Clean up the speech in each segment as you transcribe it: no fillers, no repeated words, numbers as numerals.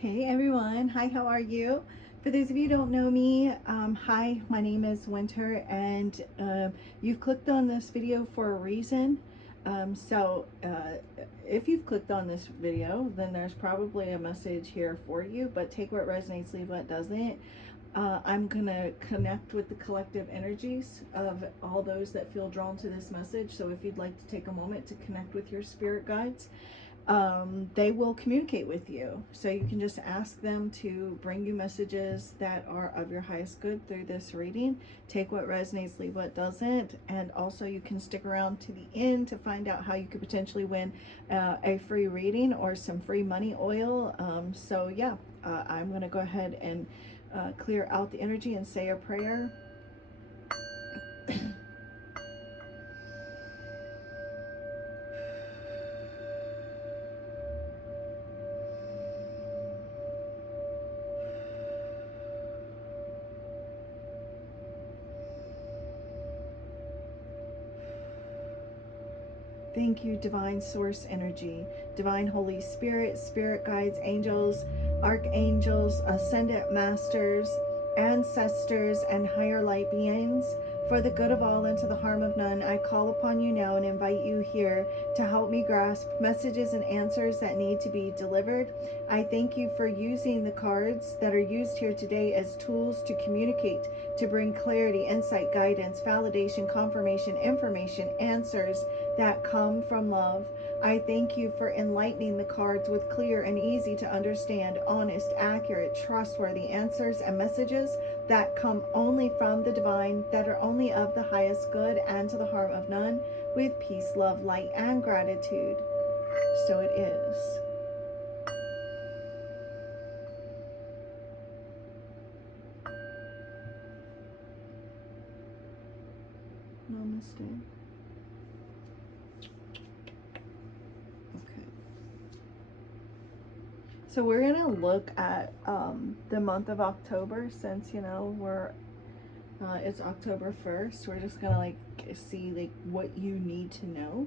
Hey everyone, hi, how are you? For those of you who don't know me, hi, my name is Winter, and you've clicked on this video for a reason. If you've clicked on this video, then there's probably a message here for you, but take what resonates, leave what doesn't. I'm gonna connect with the collective energies of all those that feel drawn to this message. So if you'd like to take a moment to connect with your spirit guides, they will communicate with you. So you can just ask them to bring you messages that are of your highest good through this reading. Take what resonates, leave what doesn't. And also, you can stick around to the end to find out how you could potentially win a free reading or some free money oil. I'm going to go ahead and clear out the energy and say a prayer. Thank you, Divine Source Energy, Divine Holy Spirit, Spirit Guides, Angels, Archangels, Ascendant Masters, Ancestors, and Higher Light Beings. For the good of all and to the harm of none, I call upon you now and invite you here to help me grasp messages and answers that need to be delivered. I thank you for using the cards that are used here today as tools to communicate, to bring clarity, insight, guidance, validation, confirmation, information, answers that come from love. I thank you for enlightening the cards with clear and easy to understand, honest, accurate, trustworthy answers and messages that come only from the divine, that are only of the highest good and to the harm of none, with peace, love, light, and gratitude. So it is. Namaste. Okay. So we're gonna look at the month of October, since it's October 1st. We're just gonna see what you need to know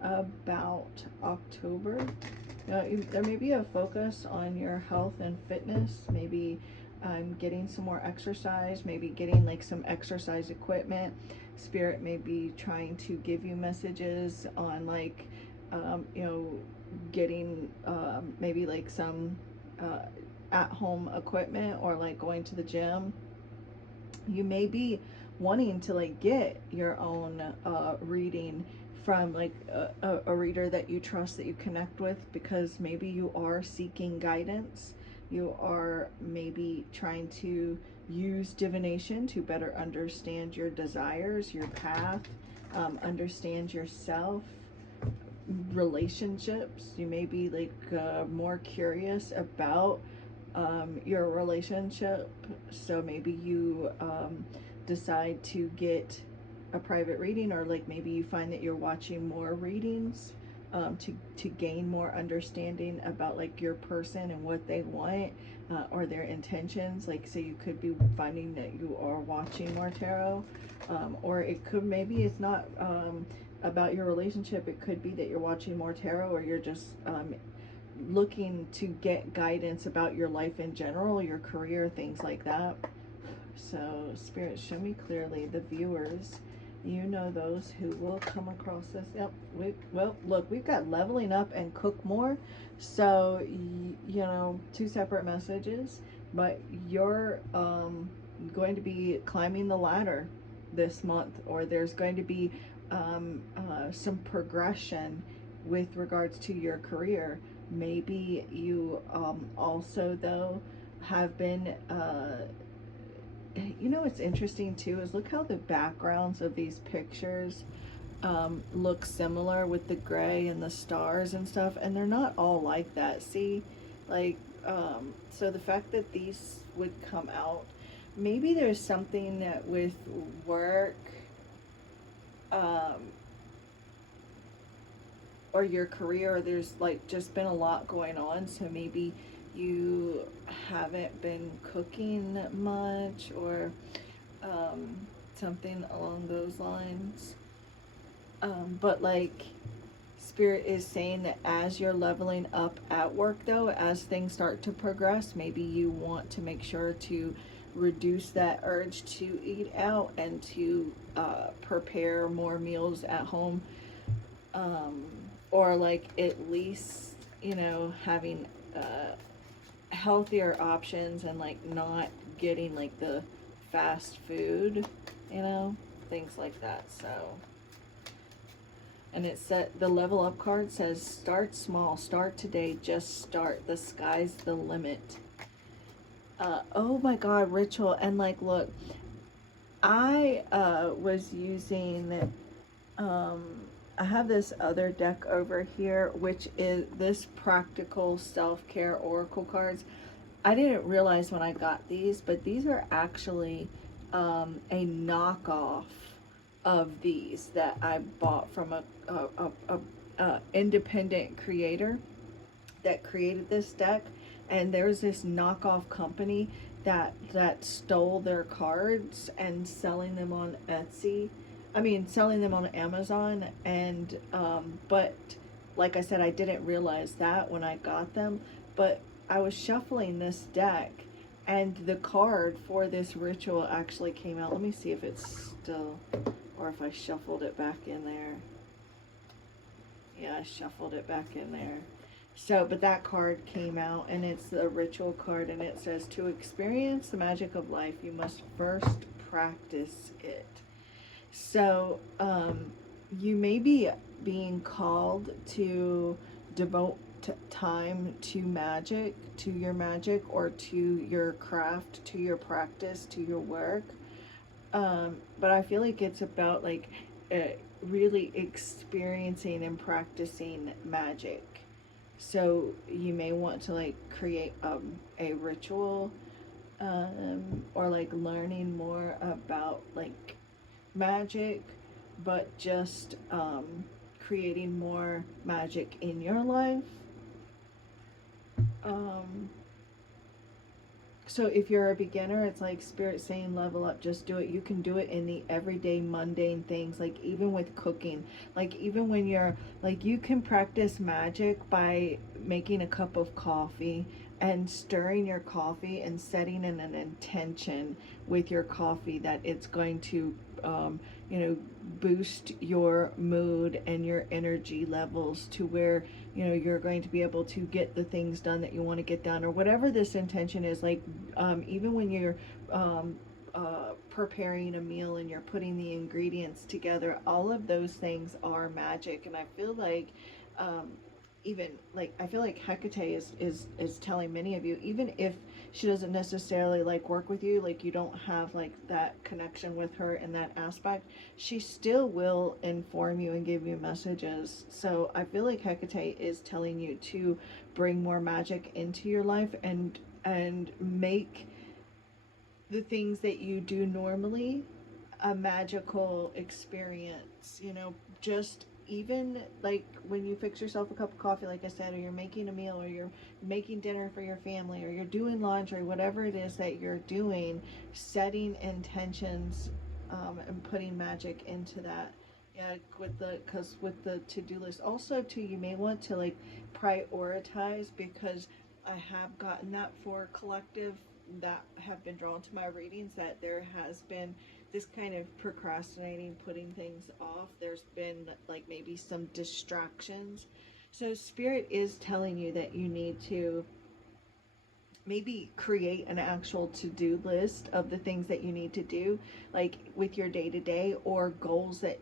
about October. There may be a focus on your health and fitness, maybe getting some more exercise, maybe getting some exercise equipment. Spirit may be trying to give you messages on getting maybe some at-home equipment, or going to the gym. You may be wanting to get your own reading from a reader that you trust, that you connect with, because maybe you are seeking guidance. You are maybe trying to use divination to better understand your desires, your path, understand yourself, relationships. You may be more curious about your relationship, so maybe you decide to get a private reading, or maybe you find that you're watching more readings to gain more understanding about your person and what they want, or their intentions. So you could be finding that you are watching more tarot, or it could, maybe it's not about your relationship. It could be that you're watching more tarot, or you're just looking to get guidance about your life in general, your career, things like that. So Spirit, show me clearly the viewers. You know those who will come across this. Yep. Look, we've got leveling up and cook more. So, two separate messages, but you're going to be climbing the ladder this month, or there's going to be some progression with regards to your career. Maybe you also, though, have been what's interesting too is look how the backgrounds of these pictures look similar, with the gray and the stars and stuff, and they're not all like that. See, so the fact that these would come out, maybe there's something that with work, um, or your career, there's just been a lot going on, so maybe you haven't been cooking much, or something along those lines. But Spirit is saying that as you're leveling up at work, though, as things start to progress, maybe you want to make sure to reduce that urge to eat out and to prepare more meals at home, um, or like at least, having healthier options and like not getting like the fast food, things like that. So, and it said the level up card says start small, start today, just start. The sky's the limit. Oh my God, ritual. And like, look, I was using, I have this other deck over here, which is this practical self-care oracle cards. I didn't realize when I got these, but these are actually a knockoff of these that I bought from a independent creator that created this deck. And there's this knockoff company that stole their cards and selling them on Etsy. I mean, selling them on Amazon. And but like I said, I didn't realize that when I got them. But I was shuffling this deck, and the card for this ritual actually came out. Let me see if it's still, or if I shuffled it back in there. Yeah, I shuffled it back in there. So, but that card came out, and it's the ritual card, and it says, to experience the magic of life, you must first practice it. So, you may be being called to devote time to magic, to your magic, or to your craft, to your practice, to your work. But I feel like it's about like really experiencing and practicing magic. So you may want to like create a ritual, or like learning more about like magic, but just creating more magic in your life. So if you're a beginner, it's like Spirit saying level up, just do it. You can do it in the everyday mundane things, like even with cooking, like even when you're like, you can practice magic by making a cup of coffee and stirring your coffee and setting in an intention with your coffee that it's going to boost your mood and your energy levels to where you're going to be able to get the things done that you want to get done, or whatever this intention is. Like even when you're preparing a meal and you're putting the ingredients together, all of those things are magic. And I feel like even like I feel like Hecate is telling many of you, even if she doesn't necessarily like work with you, like you don't have like that connection with her in that aspect, she still will inform you and give you messages. So I feel like Hecate is telling you to bring more magic into your life and make the things that you do normally a magical experience. Just even like when you fix yourself a cup of coffee, like I said, or you're making a meal, or you're making dinner for your family, or you're doing laundry, whatever it is that you're doing, setting intentions and putting magic into that. Yeah, because with the to-do list also too, you may want to like prioritize, because I have gotten that for collective that have been drawn to my readings, that there has been this kind of procrastinating, putting things off. There's been like maybe some distractions. So Spirit is telling you that you need to maybe create an actual to-do list of the things that you need to do, like with your day-to-day, or goals that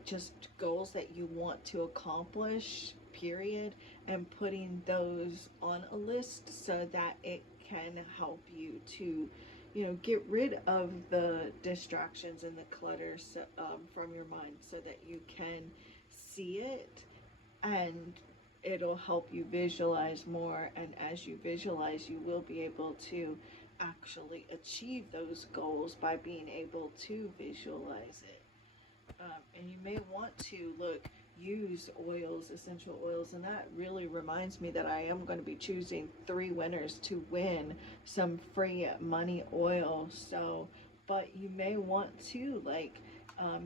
you want to accomplish, period, and putting those on a list so that it can help you to get rid of the distractions and the clutter from your mind, so that you can see it, and it'll help you visualize more. And as you visualize, you will be able to actually achieve those goals by being able to visualize it. And you may want to use oils, essential oils. And that really reminds me that I am going to be choosing 3 winners to win some free money oil. So, but you may want to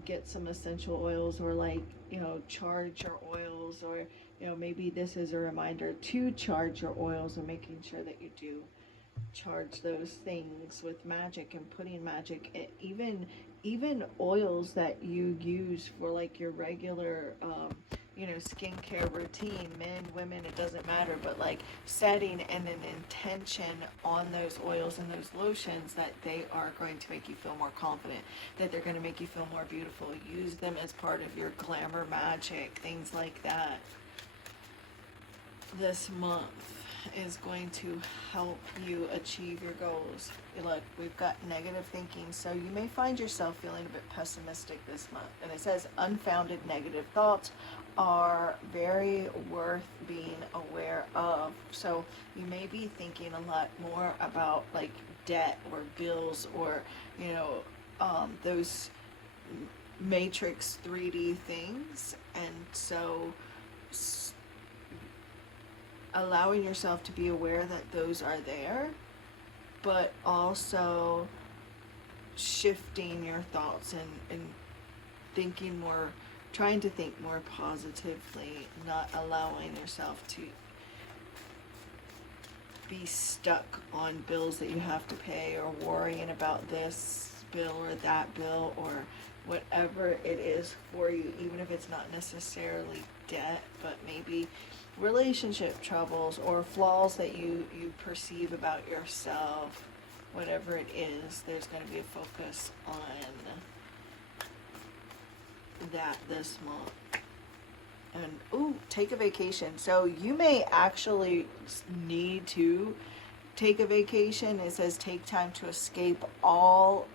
get some essential oils, or charge your oils, or maybe this is a reminder to charge your oils and making sure that you do charge those things with magic and putting magic in, even oils that you use for like your regular skincare routine, men, women, it doesn't matter, but like setting and an intention on those oils and those lotions that they are going to make you feel more confident, that they're going to make you feel more beautiful. Use them as part of your glamour magic, things like that. This month is going to help you achieve your goals. Look, we've got negative thinking, so you may find yourself feeling a bit pessimistic this month. And it says unfounded negative thoughts are very worth being aware of. So you may be thinking a lot more about like debt or bills or, those matrix 3D things. And so allowing yourself to be aware that those are there, but also shifting your thoughts and thinking more, trying to think more positively, not allowing yourself to be stuck on bills that you have to pay or worrying about this bill or that bill or whatever it is for you, even if it's not necessarily debt, but maybe relationship troubles or flaws that you perceive about yourself. Whatever it is, there's going to be a focus on that this month. And take a vacation. So you may actually need to take a vacation. It says take time to escape all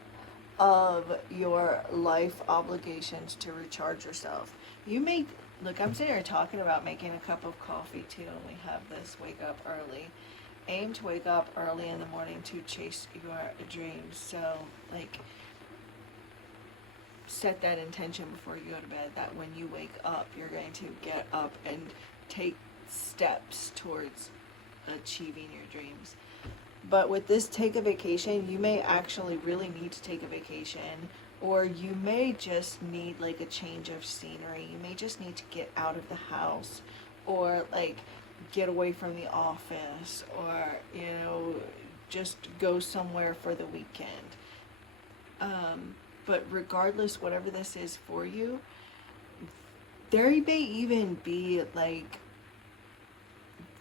of your life obligations to recharge yourself. You may look, I'm sitting here talking about making a cup of coffee too, and we have this wake up early. Aim to wake up early in the morning to chase your dreams. So like set that intention before you go to bed that when you wake up, you're going to get up and take steps towards achieving your dreams. But with this take a vacation, you may actually really need to take a vacation, or you may just need like a change of scenery. You may just need to get out of the house, or like get away from the office, or just go somewhere for the weekend. But regardless, whatever this is for you, there may even be like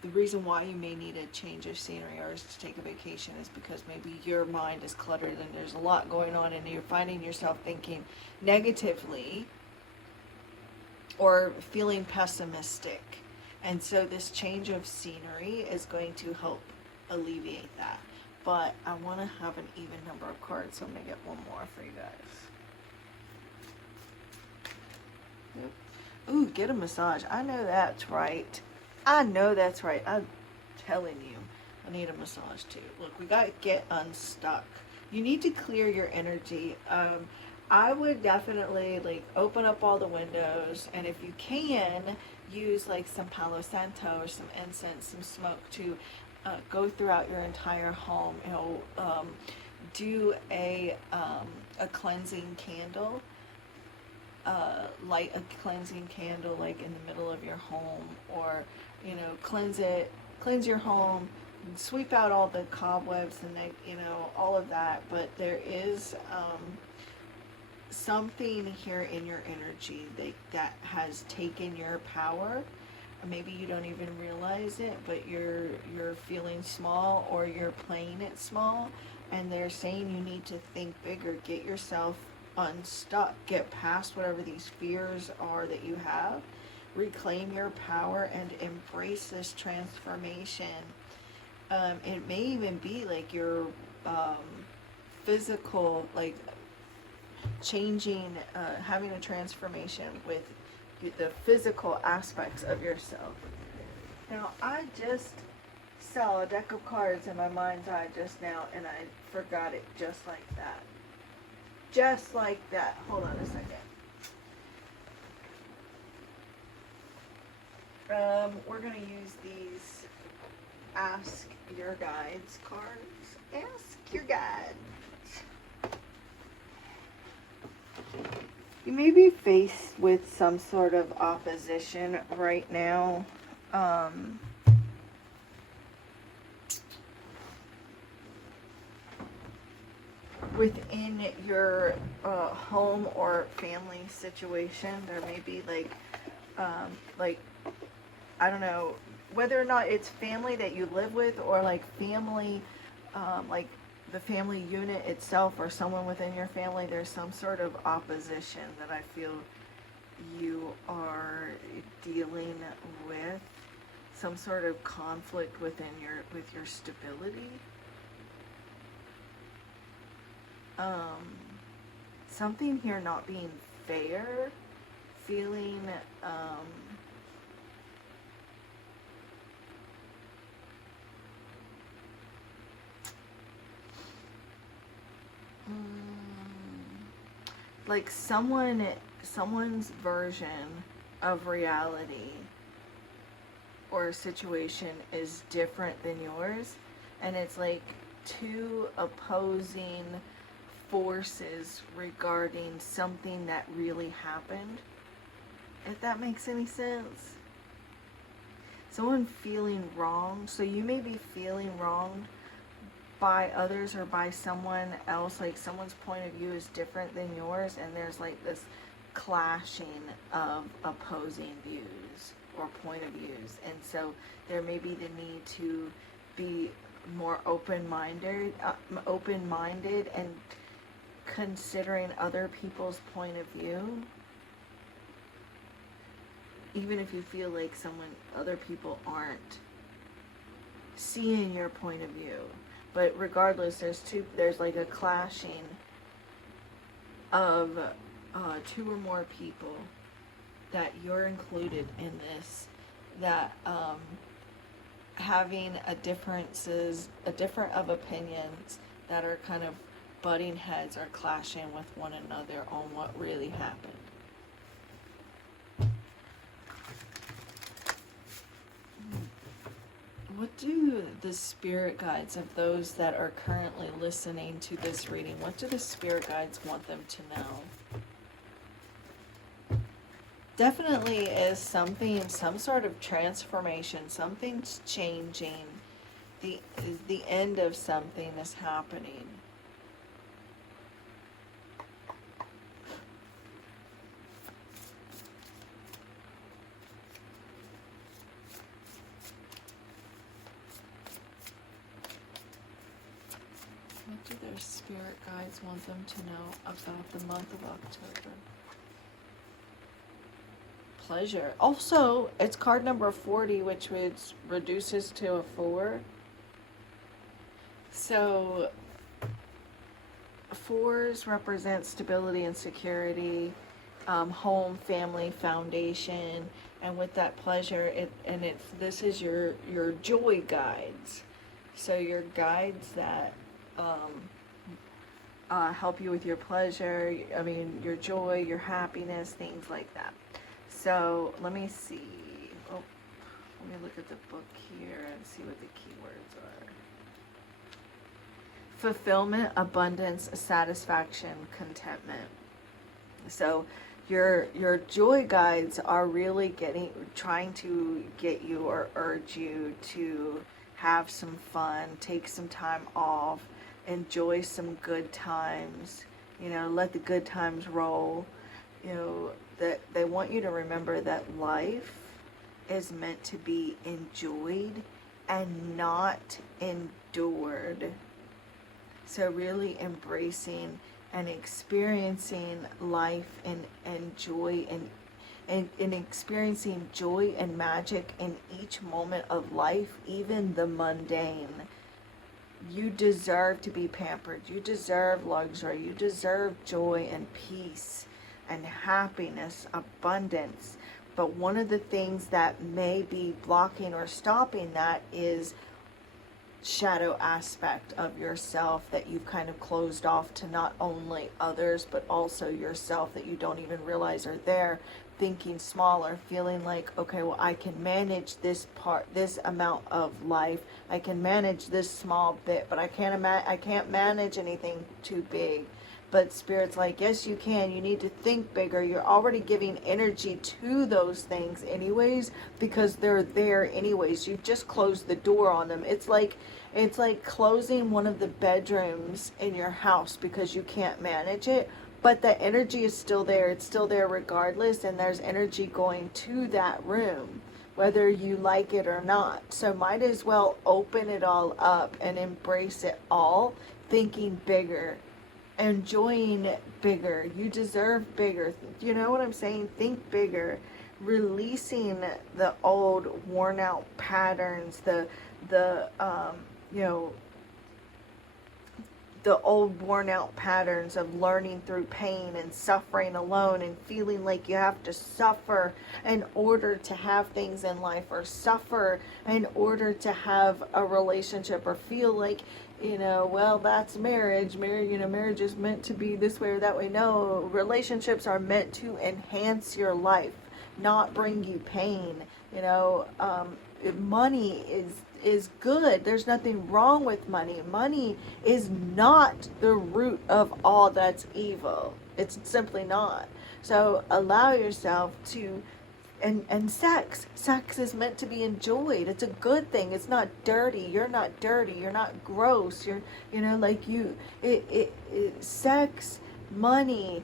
the reason why you may need a change of scenery or to take a vacation is because maybe your mind is cluttered and there's a lot going on and you're finding yourself thinking negatively or feeling pessimistic. And so this change of scenery is going to help alleviate that. But I want to have an even number of cards, so I'm going to get one more for you guys. Yep. Ooh, get a massage. I know that's right. I'm telling you, I need a massage too. Look, we got to get unstuck. You need to clear your energy. I would definitely like open up all the windows, and if you can, use like some Palo Santo or some incense, some smoke to go throughout your entire home. Do a cleansing candle. Light a cleansing candle like in the middle of your home, or cleanse your home, sweep out all the cobwebs and all of that. But there is something here in your energy that has taken your power. Maybe you don't even realize it, but you're feeling small, or you're playing it small, and they're saying you need to think bigger, get yourself unstuck, get past whatever these fears are that you have, reclaim your power and embrace this transformation. It may even be like your physical, like changing, having a transformation with the physical aspects of yourself. Now, I just saw a deck of cards in my mind's eye just now, and I forgot it just like that. Just like that. Hold on a second. We're going to use these Ask Your Guides cards. Ask Your Guides. You may be faced with some sort of opposition right now. Within your home or family situation, there may be like I don't know whether or not it's family that you live with, or like family, like the family unit itself, or someone within your family. There's some sort of opposition that I feel you are dealing with, some sort of conflict with your stability. Something here not being fair, feeling like someone's version of reality or situation is different than yours, and it's like two opposing forces regarding something that really happened, if that makes any sense. Someone feeling wrong, so you may be feeling wronged by others or by someone else, like someone's point of view is different than yours, and there's like this clashing of opposing views or point of views, and so there may be the need to be more open-minded and considering other people's point of view, even if you feel like other people aren't seeing your point of view. But regardless, there's like a clashing of two or more people that you're included in this, that having a different of opinions that are kind of butting heads or clashing with one another on what really happened. What do the spirit guides of those that are currently listening to this reading, what do the spirit guides want them to know? Definitely is some sort of transformation, something's changing, the end of something is happening. What do their spirit guides want them to know about the month of October? Pleasure. Also, it's card number 40, which reduces to a 4. So, 4s represent stability and security, home, family, foundation, and with that pleasure, this is your joy guides. So your guides that help you with your pleasure, your joy, your happiness, things like that. So let me see. Let me look at the book here and see what the keywords are. Fulfillment, abundance, satisfaction, contentment. So your joy guides are really trying to get you or urge you to have some fun, take some time off, enjoy some good times, let the good times roll. That they want you to remember that life is meant to be enjoyed and not endured. So really embracing and experiencing life and joy and experiencing joy and magic in each moment of life, even the mundane. You deserve to be pampered. You deserve luxury. You deserve joy and peace and happiness, abundance. But one of the things that may be blocking or stopping that is shadow aspect of yourself that you've kind of closed off to not only others but also yourself, that you don't even realize are there, thinking smaller, feeling like, okay, well, I can manage this amount of life, I can manage this small bit, but I can't manage anything too big, But Spirit's like, yes, you can. You need to think bigger. You're already giving energy to those things anyways, because they're there anyways. You've just closed the door on them. It's like closing one of the bedrooms in your house because you can't manage it, but the energy is still there. It's still there regardless, and there's energy going to that room, whether you like it or not. So might as well open it all up and embrace it all, thinking bigger, enjoying bigger. You deserve bigger. You know what I'm saying? Think bigger. Releasing the old worn out patterns, the you know, the old worn out patterns of learning through pain and suffering alone and feeling like you have to suffer in order to have things in life, or suffer in order to have a relationship, or feel like, you know, well, that's marriage. Marriage is meant to be this way or that way. No, relationships are meant to enhance your life, not bring you pain. You know, money is good. There's nothing wrong with money. Money is not the root of all that's evil. It's simply not. So allow yourself to, and sex is meant to be enjoyed. It's a good thing. It's not dirty. You're not dirty. You're not gross. You're, you know, like you, sex, money,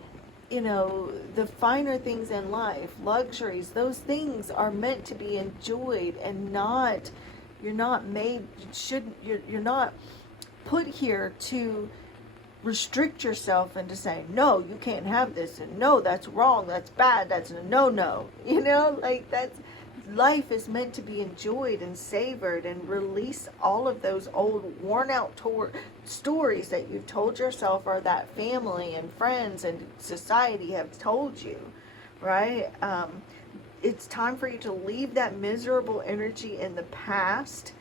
you know, the finer things in life, luxuries, those things are meant to be enjoyed, and not, you're not made, you're not put here to restrict yourself into saying, no, you can't have this, and no, that's wrong, that's bad, that's a no. You know, like, that's, life is meant to be enjoyed and savored, and release all of those old worn out stories that you've told yourself, or that family and friends and society have told you, right? It's time for you to leave that miserable energy in the past,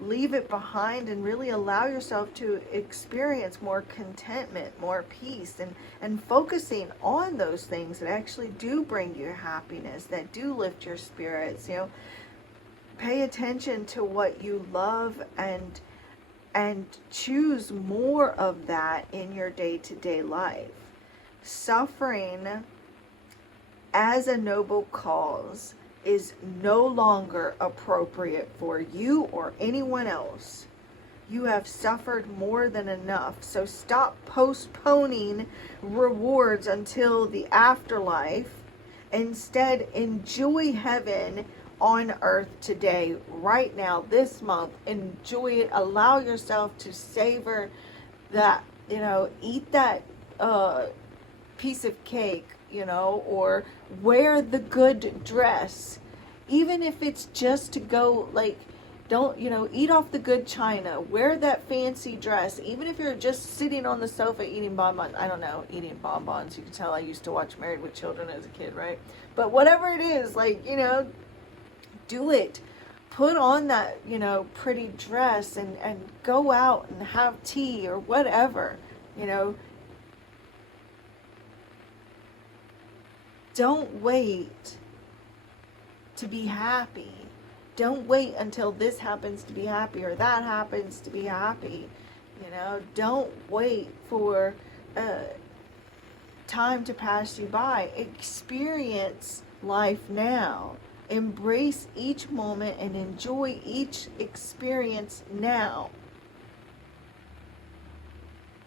leave it behind, and really allow yourself to experience more contentment, more peace, and focusing on those things that actually do bring you happiness, that do lift your spirits. You know, pay attention to what you love, and choose more of that in your day-to-day life. Suffering as a noble cause is no longer appropriate for you or anyone else. You have suffered more than enough. So stop postponing rewards until the afterlife. Instead, enjoy heaven on earth today, right now, this month. Enjoy it. Allow yourself to savor that, you know, eat that piece of cake, you know, or wear the good dress, even if it's just to go, like, don't, you know, eat off the good china, wear that fancy dress, even if you're just sitting on the sofa eating bonbons. I don't know, eating bonbons. You can tell I used to watch Married with Children as a kid, right? But whatever it is, like, you know, do it. Put on that, you know, pretty dress, and go out and have tea or whatever, you know. Don't wait to be happy. Don't wait until this happens to be happy, or that happens to be happy. You know, don't wait for time to pass you by. Experience life now. Embrace each moment and enjoy each experience now.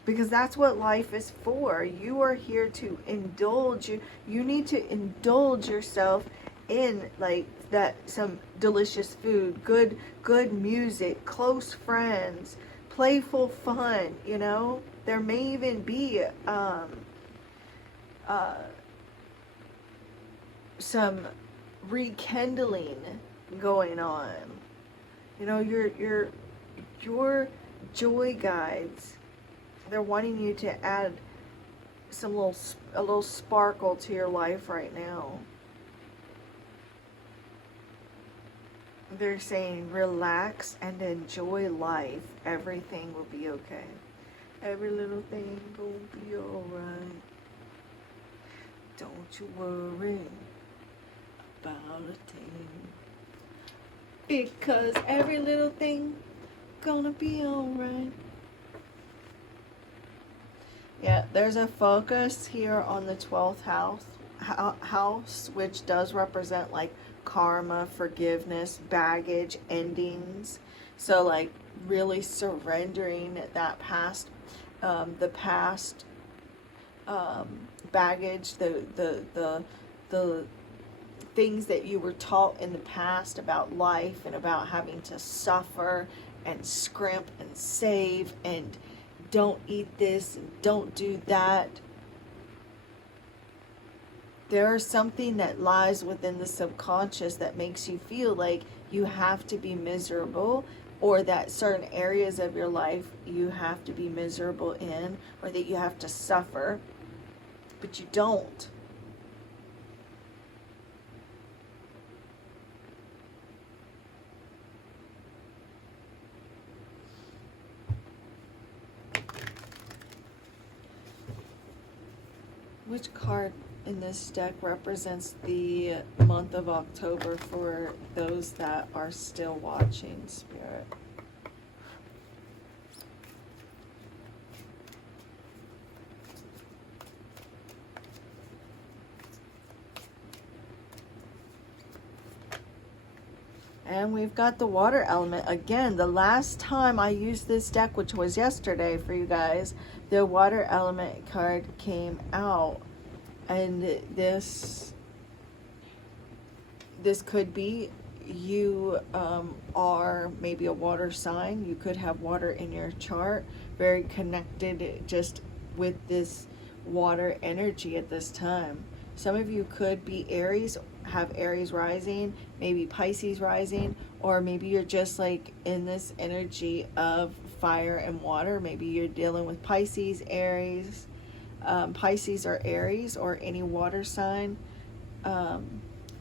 Because that's what life is for. You are here to indulge. You need to indulge yourself in, like, that, some delicious food, good music, close friends, playful fun, you know. There may even be some rekindling going on. You know, your joy guides, they're wanting you to add a little sparkle to your life right now. They're saying relax and enjoy life. Everything will be okay. Every little thing will be alright. Don't you worry about a thing, because every little thing gonna be alright. Yeah, there's a focus here on the 12th house, which does represent like karma, forgiveness, baggage, endings. So like really surrendering that past, the past baggage, the things that you were taught in the past about life and about having to suffer and scrimp and save and don't eat this and don't do that. There's something that lies within the subconscious that makes you feel like you have to be miserable, or that certain areas of your life you have to be miserable in, or that you have to suffer, but you don't. Which card in this deck represents the month of October for those that are still watching, Spirit? And we've got the water element. Again, the last time I used this deck, which was yesterday for you guys, the water element card came out. And this could be you are maybe a water sign. You could have water in your chart, very connected just with this water energy at this time. Some of you could be Aries, have Aries rising, maybe Pisces rising, or maybe you're just like in this energy of fire and water. Maybe you're dealing with Pisces, Aries, Pisces or Aries, or any water sign.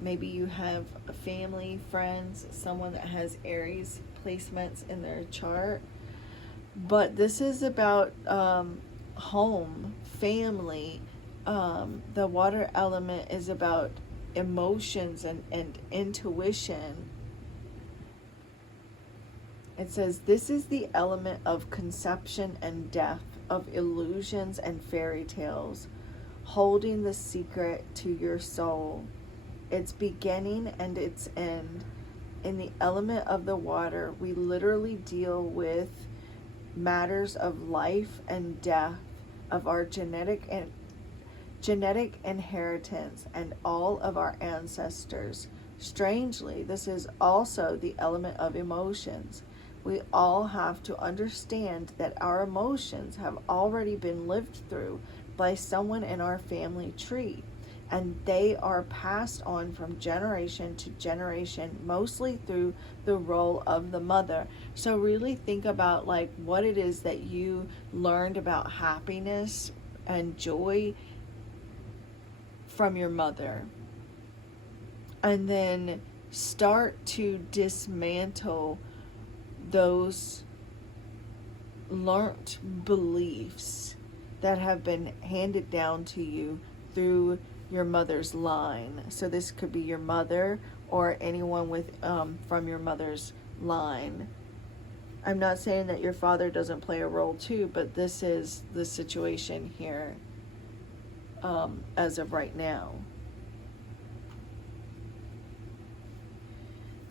Maybe you have a family, friends, someone that has Aries placements in their chart. But this is about home, family. The water element is about emotions and intuition. It says this is the element of conception and death, of illusions and fairy tales, holding the secret to your soul, its beginning and its end. In the element of the water, we literally deal with matters of life and death, of our genetic inheritance and all of our ancestors. Strangely, this is also the element of emotions. We all have to understand that our emotions have already been lived through by someone in our family tree, and they are passed on from generation to generation, mostly through the role of the mother. So really think about like what it is that you learned about happiness and joy from your mother, and then start to dismantle those learnt beliefs that have been handed down to you through your mother's line. So this could be your mother or anyone with from your mother's line. I'm not saying that your father doesn't play a role too, but this is the situation here as of right now.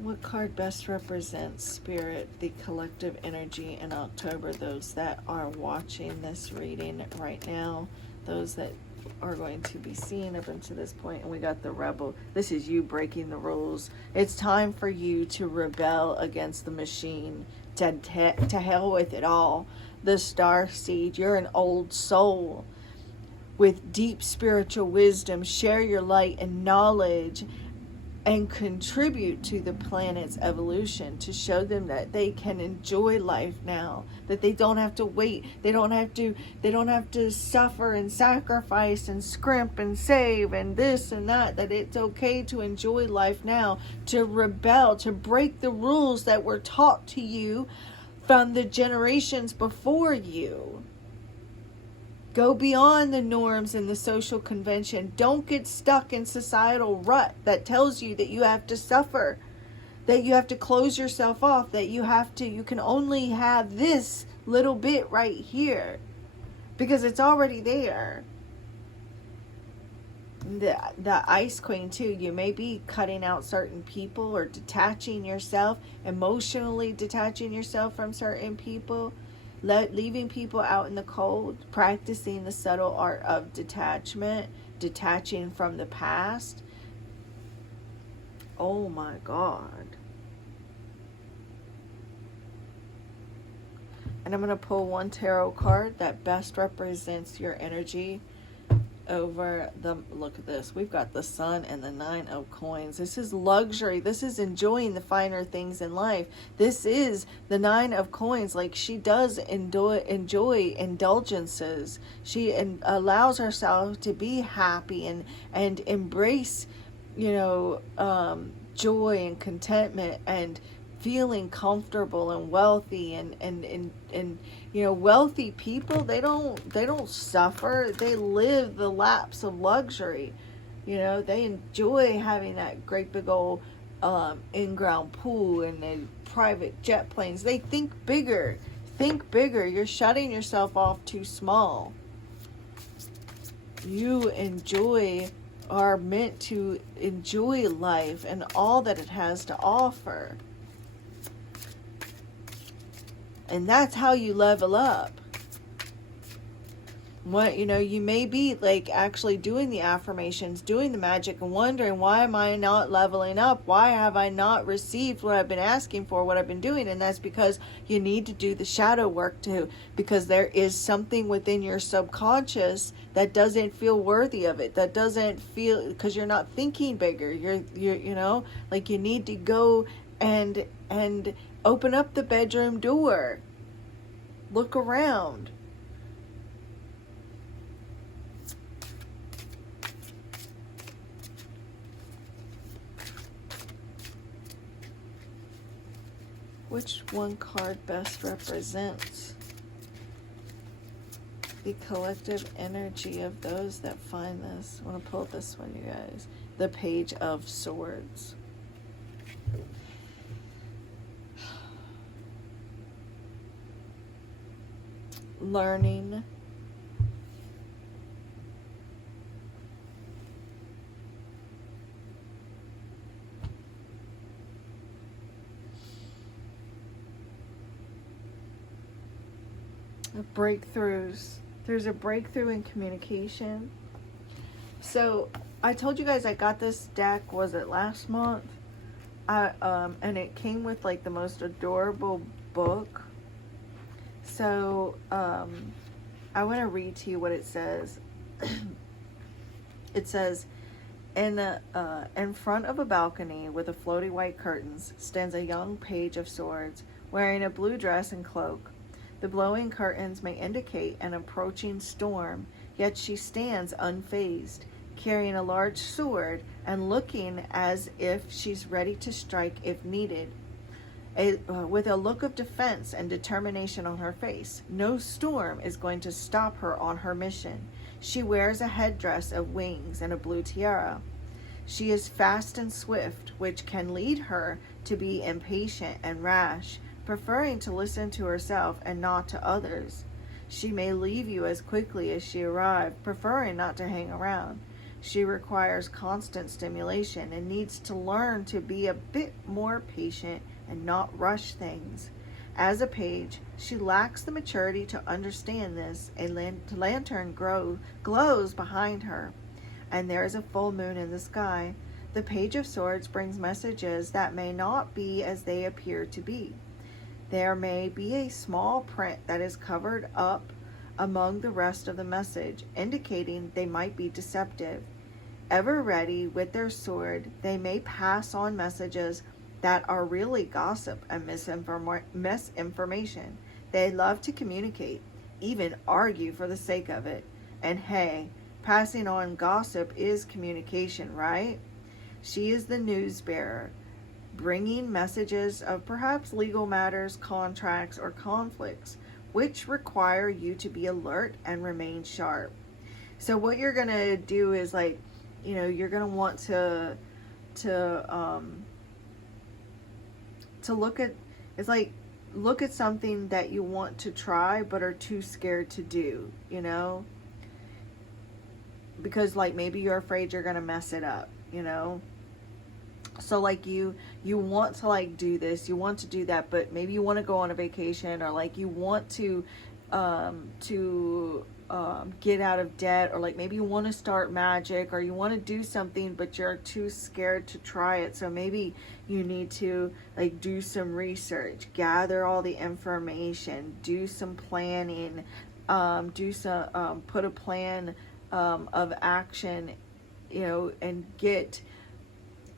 What card best represents, Spirit, the collective energy in October? Those that are watching this reading right now, those that are going to be seeing up until this point. And we got the Rebel. This is you breaking the rules. It's time for you to rebel against the machine. To hell with it all. The Starseed, you're an old soul with deep spiritual wisdom. Share your light and knowledge and contribute to the planet's evolution, to show them that they can enjoy life now, that they don't have to wait, they don't have to suffer and sacrifice and scrimp and save and this and that it's okay to enjoy life now, to rebel, to break the rules that were taught to you from the generations before you. Go beyond the norms and the social convention. Don't get stuck in societal rut that tells you that you have to suffer, that you have to close yourself off, that you can only have this little bit right here. because it's already there. The Ice Queen too, you may be cutting out certain people or detaching yourself, emotionally detaching yourself from certain people, leaving people out in the cold, practicing the subtle art of detachment, detaching from the past. Oh my God. And I'm going to pull one tarot card that best represents your energy over the, look at this, we've got the Sun and the Nine of Coins. This is luxury. This is enjoying the finer things in life. This is the Nine of Coins. Like, she does enjoy indulgences. She allows herself to be happy and embrace, joy and contentment and feeling comfortable and wealthy and wealthy people, they don't suffer. They live the laps of luxury. They enjoy having that great big old in-ground pool and the private jet planes. They think bigger. You're shutting yourself off too small. You are meant to enjoy life and all that it has to offer. And that's how you level up. You may be like actually doing the affirmations, doing the magic, and wondering, why am I not leveling up? Why have I not received what I've been asking for, what I've been doing? And that's because you need to do the shadow work too, because there is something within your subconscious that doesn't feel worthy of it, that doesn't feel, because you're not thinking bigger. You're like, you need to go and open up the bedroom door. Look around. Which one card best represents the collective energy of those that find this? I want to pull this one, you guys. The Page of Swords. Learning. Breakthroughs. There's a breakthrough in communication. So I told you guys I got this deck, was it last month? And it came with like the most adorable book. So I want to read to you what it says. It says, in front of a balcony with a floaty white curtains stands a young page of swords wearing a blue dress and cloak. The blowing curtains may indicate an approaching storm, yet she stands unfazed, carrying a large sword and looking as if she's ready to strike if needed. With a look of defense and determination on her face. No storm is going to stop her on her mission. She wears a headdress of wings and a blue tiara. She is fast and swift, which can lead her to be impatient and rash, preferring to listen to herself and not to others. She may leave you as quickly as she arrived, preferring not to hang around. She requires constant stimulation and needs to learn to be a bit more patient and not rush things. As a page, she lacks the maturity to understand this. A lantern glows behind her, and there is a full moon in the sky. The Page of Swords brings messages that may not be as they appear to be. There may be a small print that is covered up among the rest of the message, indicating they might be deceptive. Ever ready with their sword, they may pass on messages that are really gossip and misinformation. They love to communicate, even argue for the sake of it. And hey, passing on gossip is communication, right? She is the news bearer, bringing messages of perhaps legal matters, contracts, or conflicts, which require you to be alert and remain sharp. So what you're going to do is you're going to want to look at, it's like look at something that you want to try but are too scared to do, you know? Because like maybe you're afraid you're gonna mess it up, you know? So like you want to like do this, you want to do that, but maybe you want to go on a vacation, or like you want to get out of debt, or like maybe you want to start magic, or you want to do something but you're too scared to try it. So maybe you need to like do some research, gather all the information, do some planning, put a plan of action, you know, and get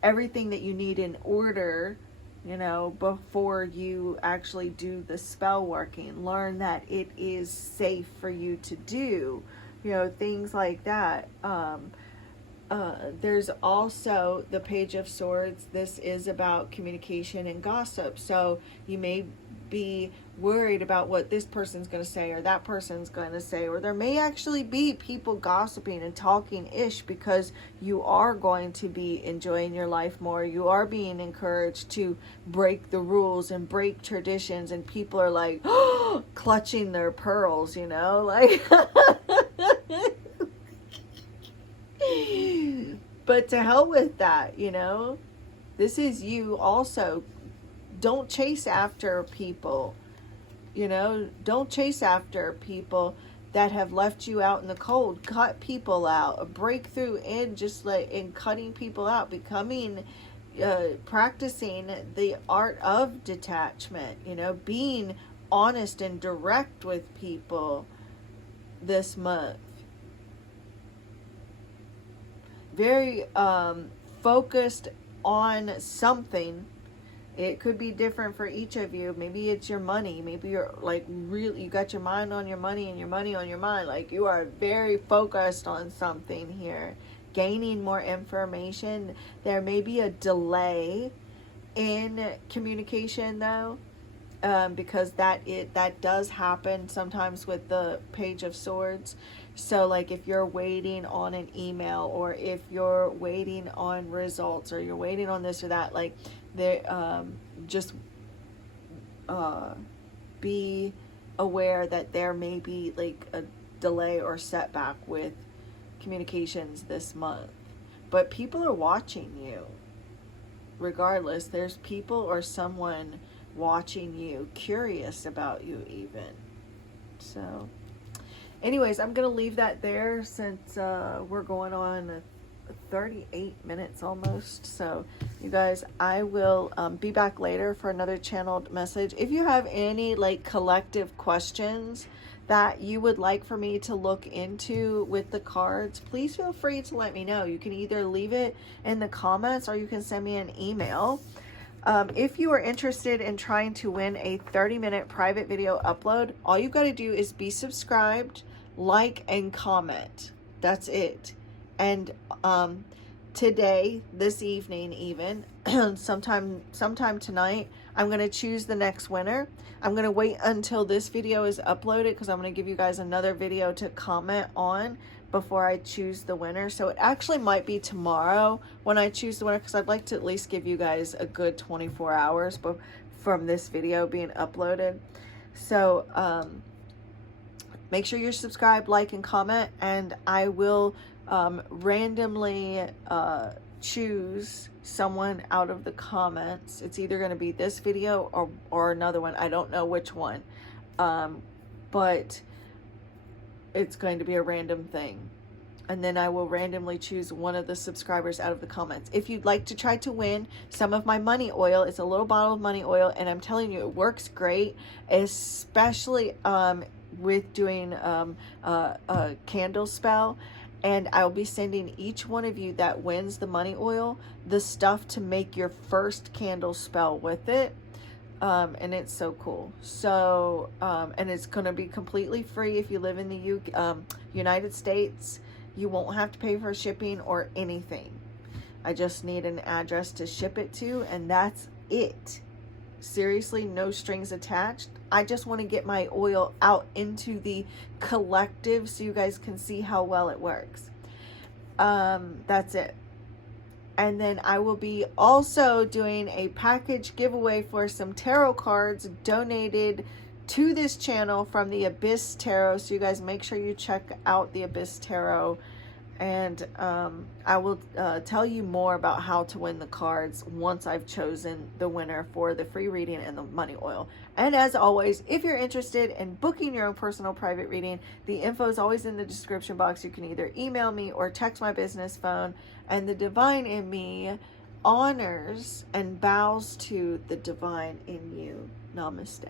everything that you need in order, you know, before you actually do the spell working. Learn that it is safe for you to do, you know, things like that. There's also the Page of Swords. This is about communication and gossip. So you may be worried about what this person's going to say or that person's going to say, or there may actually be people gossiping and talking ish, because you are going to be enjoying your life more. You are being encouraged to break the rules and break traditions, and people are like clutching their pearls, you know, like but to hell with that, you know. This is you also. Don't chase after people, you know. Don't chase after people that have left you out in the cold. Cut people out. A breakthrough in just like in cutting people out, becoming practicing the art of detachment, you know, being honest and direct with people this month. Very focused on something. It could be different for each of you. Maybe it's your money. Maybe you're like really, you got your mind on your money and your money on your mind. Like you are very focused on something here. Gaining more information. There may be a delay in communication though, because that does happen sometimes with the Page of Swords. So like if you're waiting on an email, or if you're waiting on results, or you're waiting on this or that, like there, just be aware that there may be like a delay or setback with communications this month. But people are watching you regardless. There's people or someone watching you, curious about you even. So anyways, I'm going to leave that there, since we're going on 38 minutes almost. So you guys, I will be back later for another channeled message. If you have any like collective questions that you would like for me to look into with the cards, please feel free to let me know. You can either leave it in the comments, or you can send me an email. If you are interested in trying to win a 30-minute private video upload, all you got to do is be subscribed, like, and comment. That's it. And today, this evening even, sometime tonight, I'm going to choose the next winner. I'm going to wait until this video is uploaded, because I'm going to give you guys another video to comment on before I choose the winner. So it actually might be tomorrow when I choose the winner, because I'd like to at least give you guys a good 24 hours from this video being uploaded. So make sure you're subscribed, like, and comment, and I will randomly choose someone out of the comments. It's either going to be this video or another one. I don't know which one, but it's going to be a random thing. And then I will randomly choose one of the subscribers out of the comments. If you'd like to try to win some of my money oil, it's a little bottle of money oil, and I'm telling you, it works great, especially with doing a candle spell. And I'll be sending each one of you that wins the money oil the stuff to make your first candle spell with it. And it's so cool. So, and it's going to be completely free if you live in the United States. You won't have to pay for shipping or anything. I just need an address to ship it to, and that's it. Seriously, no strings attached. I just want to get my oil out into the collective so you guys can see how well it works. That's it. And then I will be also doing a package giveaway for some tarot cards donated to this channel from the Abyss Tarot. So you guys make sure you check out the Abyss Tarot. And I will tell you more about how to win the cards once I've chosen the winner for the free reading and the money oil. And as always, if you're interested in booking your own personal private reading, the info is always in the description box. You can either email me or text my business phone. And the divine in me honors and bows to the divine in you. Namaste.